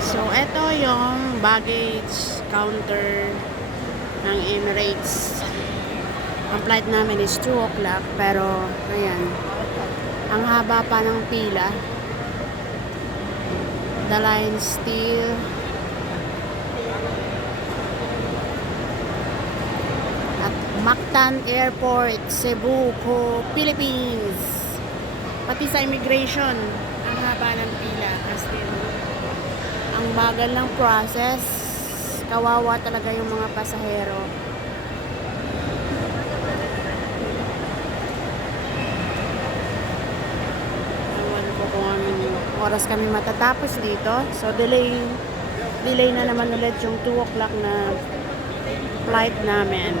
So, ito yung baggage counter ng Emirates. Ang flight namin is 2 o'clock, pero ayan, ang haba pa ng pila. The line still at Mactan Airport, Cebu, Philippines. Pati sa immigration, ang haba ng pila kasi ang bagal ng process. Kawawa talaga yung mga pasahero. Ewan ko kung anong oras kami matatapos dito. So delay na naman ulit yung 2 o'clock na flight namin.